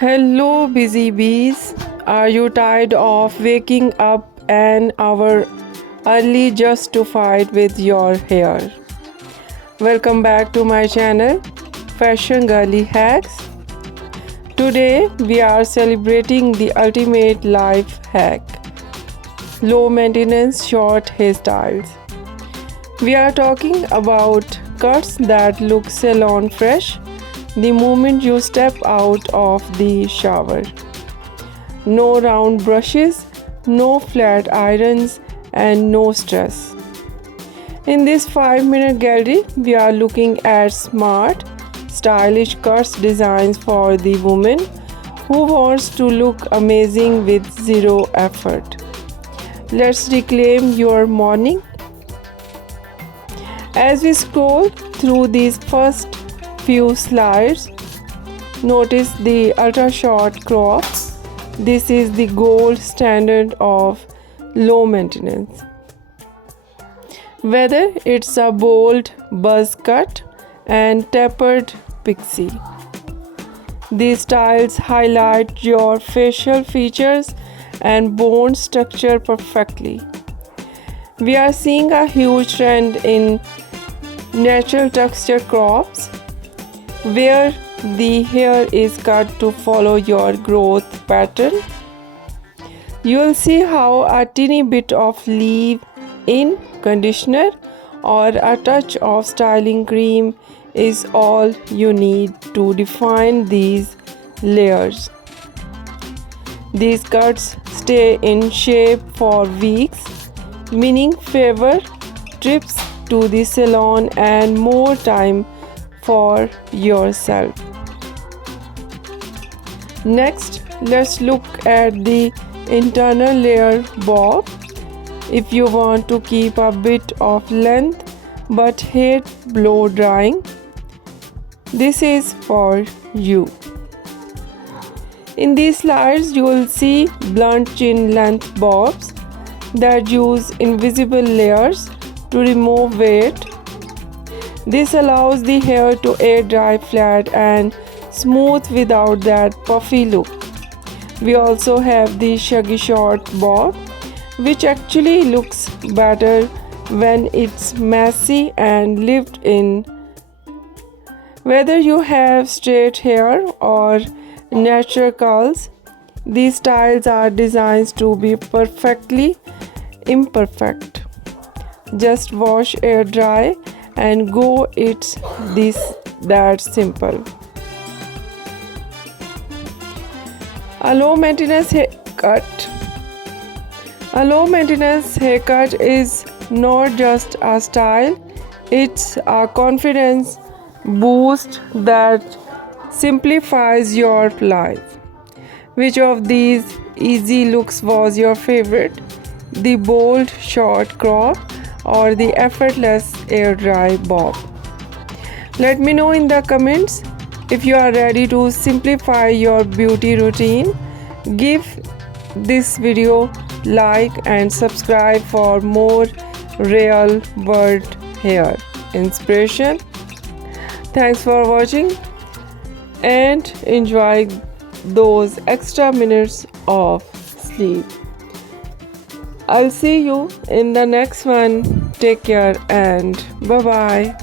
Hello, busy bees. Are you tired of waking up an hour early just to fight with your hair? Welcome back to my channel, Fashion Girly Hacks. Today, we are celebrating the ultimate life hack, low maintenance short hairstyles. We are talking about cuts that look salon fresh the moment you step out of the shower. No round brushes, no flat irons, and no stress. In this 5-minute gallery, we are looking at smart, stylish cuts designs for the woman who wants to look amazing with zero effort. Let's reclaim your morning. As we scroll through these first few slides, notice the ultra short crop. This is the gold standard of low maintenance. Whether it's a bold buzz cut and tapered pixie, these styles highlight your facial features and bone structure perfectly. We are seeing a huge trend in natural texture crops where the hair is cut to follow your growth pattern. You'll see how a teeny bit of leave-in conditioner or a touch of styling cream is all you need to define these layers. These cuts stay in shape for weeks, meaning fewer trips to the salon and more time for yourself. Next, let's look at the internal layer bob. If you want to keep a bit of length but hate blow drying, this is for you. In these slides, you will see blunt chin length bobs that use invisible layers to remove weight. This allows the hair to air dry flat and smooth without that puffy look. We also have the shaggy short bob, which actually looks better when it's messy and lived in. Whether you have straight hair or natural curls, these styles are designed to be perfectly imperfect. Just wash, air dry, and go. It's that simple. A low maintenance haircut. A low maintenance haircut is not just a style, it's a confidence boost that simplifies your life. Which of these easy looks was your favorite? The bold short crop or the effortless air dry bob? Let me know in the comments. If you are ready to simplify your beauty routine, give this video like and subscribe for more real world hair inspiration. Thanks for watching and enjoy those extra minutes of sleep. I'll see you in the next one. Take care and bye bye.